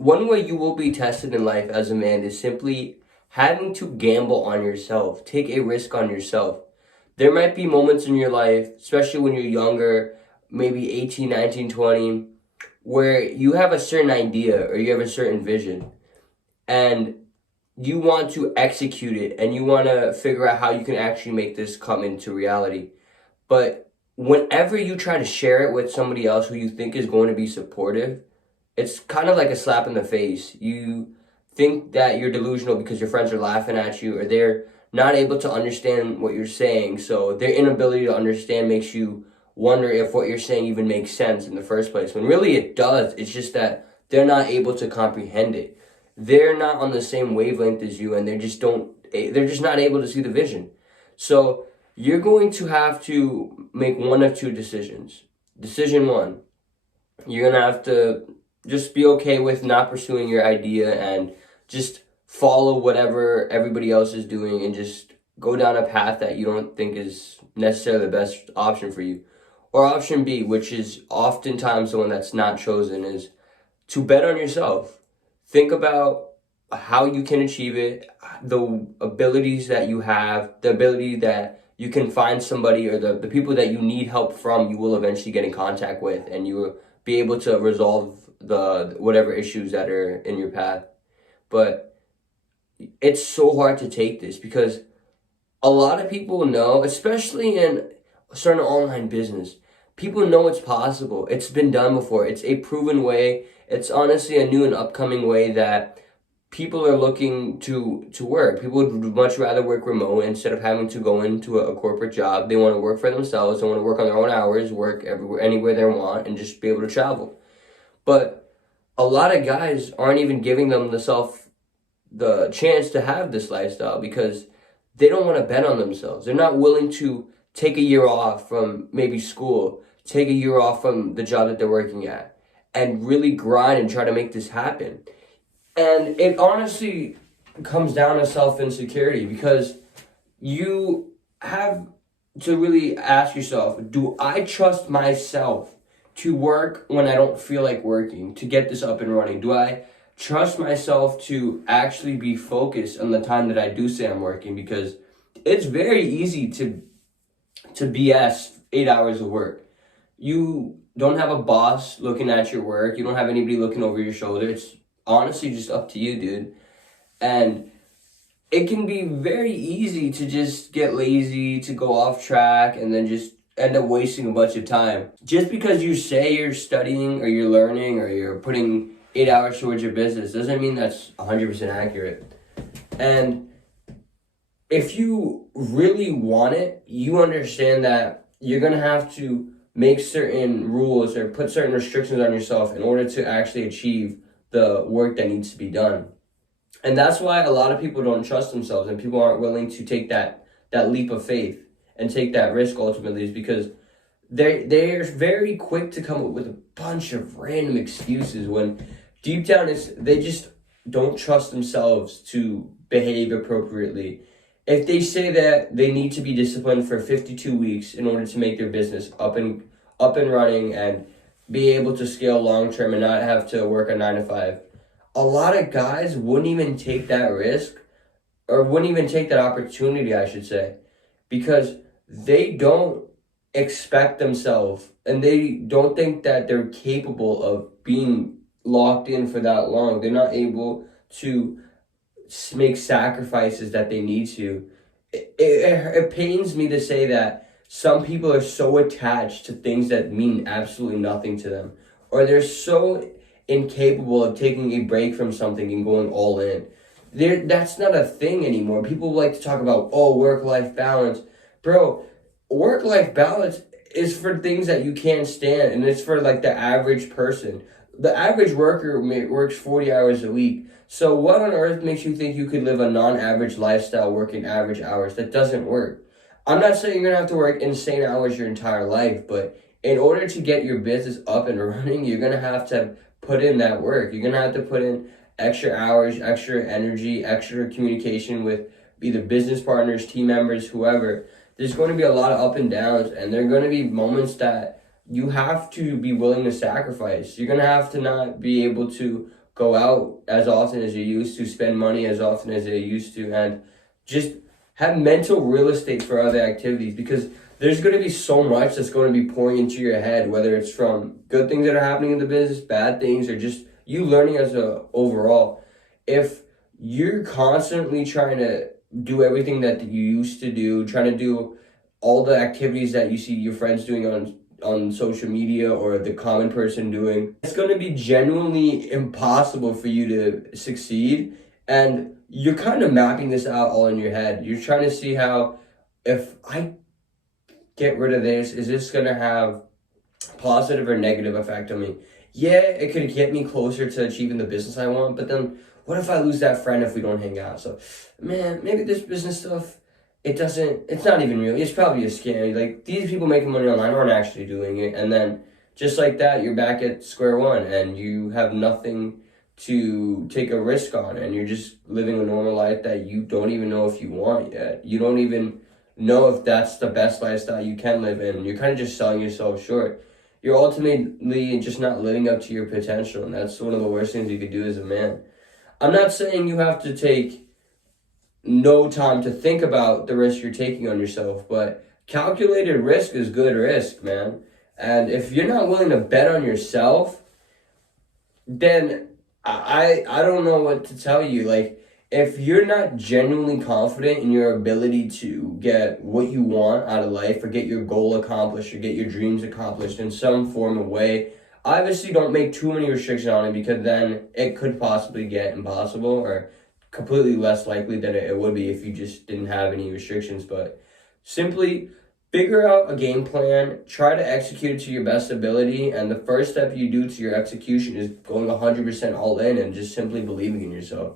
one way you will be tested in life as a man is simply having to gamble on yourself, take a risk on yourself. There might be moments in your life, especially when you're younger, maybe 18, 19, 20, where you have a certain idea or you have a certain vision and you want to execute it and you want to figure out how you can actually make this come into reality. But whenever you try to share it with somebody else who you think is going to be supportive, it's kind of like a slap in the face. You think that you're delusional because your friends are laughing at you or they're not able to understand what you're saying. So their inability to understand makes you wonder if what you're saying even makes sense in the first place. When really it does. It's just that they're not able to comprehend it. They're not on the same wavelength as you and they're just not able to see the vision. So you're going to have to make one of two decisions. Decision one, you're going to have to just be okay with not pursuing your idea and just follow whatever everybody else is doing and just go down a path that you don't think is necessarily the best option for you. Or option B, which is oftentimes the one that's not chosen, is to bet on yourself. Think about how you can achieve it, the abilities that you have, the ability that you can find somebody or the people that you need help from, you will eventually get in contact with and you will be able to resolve the whatever issues that are in your path. But it's so hard to take this because a lot of people know, especially in starting an online business, people know it's possible. It's been done before. It's a proven way. It's honestly a new and upcoming way that people are looking to work. People would much rather work remote instead of having to go into a corporate job. They want to work for themselves. They want to work on their own hours, work everywhere, anywhere they want, and just be able to travel. But a lot of guys aren't even giving themselves the chance to have this lifestyle because they don't want to bet on themselves. They're not willing to take a year off from maybe school, take a year off from the job that they're working at, and really grind and try to make this happen. And it honestly comes down to self-insecurity because you have to really ask yourself, do I trust myself to work when I don't feel like working, to get this up and running? Do I trust myself to actually be focused on the time that I do say I'm working? Because it's very easy to BS 8 hours of work. You don't have a boss looking at your work. You don't have anybody looking over your shoulder. It's honestly just up to you, dude. And it can be very easy to just get lazy, to go off track, and then just end up wasting a bunch of time. Just because you say you're studying or you're learning or you're putting 8 hours towards your business doesn't mean that's 100% accurate. And if you really want it, you understand that you're going to have to make certain rules or put certain restrictions on yourself in order to actually achieve the work that needs to be done. And that's why a lot of people don't trust themselves and people aren't willing to take that leap of faith and take that risk ultimately, is because they're very quick to come up with a bunch of random excuses when deep down they just don't trust themselves to behave appropriately. If they say that they need to be disciplined for 52 weeks in order to make their business up and running and be able to scale long term and not have to work a 9 to 5, a lot of guys wouldn't even take that risk or wouldn't even take that opportunity, I should say, because they don't expect themselves and they don't think that they're capable of being locked in for that long. They're not able to make sacrifices that they need to. It pains me to say that some people are so attached to things that mean absolutely nothing to them, or they're so incapable of taking a break from something and going all in. That's not a thing anymore. People like to talk about, work-life balance. Bro, work-life balance is for things that you can't stand, and it's for like the average person. The average worker works 40 hours a week. So what on earth makes you think you could live a non-average lifestyle working average hours? That doesn't work. I'm not saying you're going to have to work insane hours your entire life, but in order to get your business up and running, you're going to have to put in that work. You're going to have to put in extra hours, extra energy, extra communication with either business partners, team members, whoever. There's going to be a lot of up and downs, and there are going to be moments that you have to be willing to sacrifice. You're going to have to not be able to go out as often as you used to, spend money as often as they used to, and just have mental real estate for other activities, because there's going to be so much that's going to be pouring into your head, whether it's from good things that are happening in the business, bad things, or just you learning as a overall. If you're constantly trying to do everything that you used to do, trying to do all the activities that you see your friends doing on social media or the common person doing, it's going to be genuinely impossible for you to succeed. And you're kind of mapping this out all in your head. You're trying to see how, if I get rid of this, is this going to have positive or negative effect on me? Yeah, it could get me closer to achieving the business I want, but then what if I lose that friend if we don't hang out? So, man, maybe this business stuff, it's not even real. It's probably a scam. Like, these people making money online aren't actually doing it. And then just like that, you're back at square one and you have nothing to take a risk on. And you're just living a normal life that you don't even know if you want yet. You don't even know if that's the best lifestyle you can live in. You're kind of just selling yourself short. You're ultimately just not living up to your potential. And that's one of the worst things you could do as a man. I'm not saying you have to take no time to think about the risk you're taking on yourself, but calculated risk is good risk, man. And if you're not willing to bet on yourself, then I don't know what to tell you. Like, if you're not genuinely confident in your ability to get what you want out of life, or get your goal accomplished, or get your dreams accomplished in some form of way, obviously don't make too many restrictions on it, because then it could possibly get impossible, or completely less likely than it would be if you just didn't have any restrictions. But simply figure out a game plan, try to execute it to your best ability, and the first step you do to your execution is going 100% all in and just simply believing in yourself.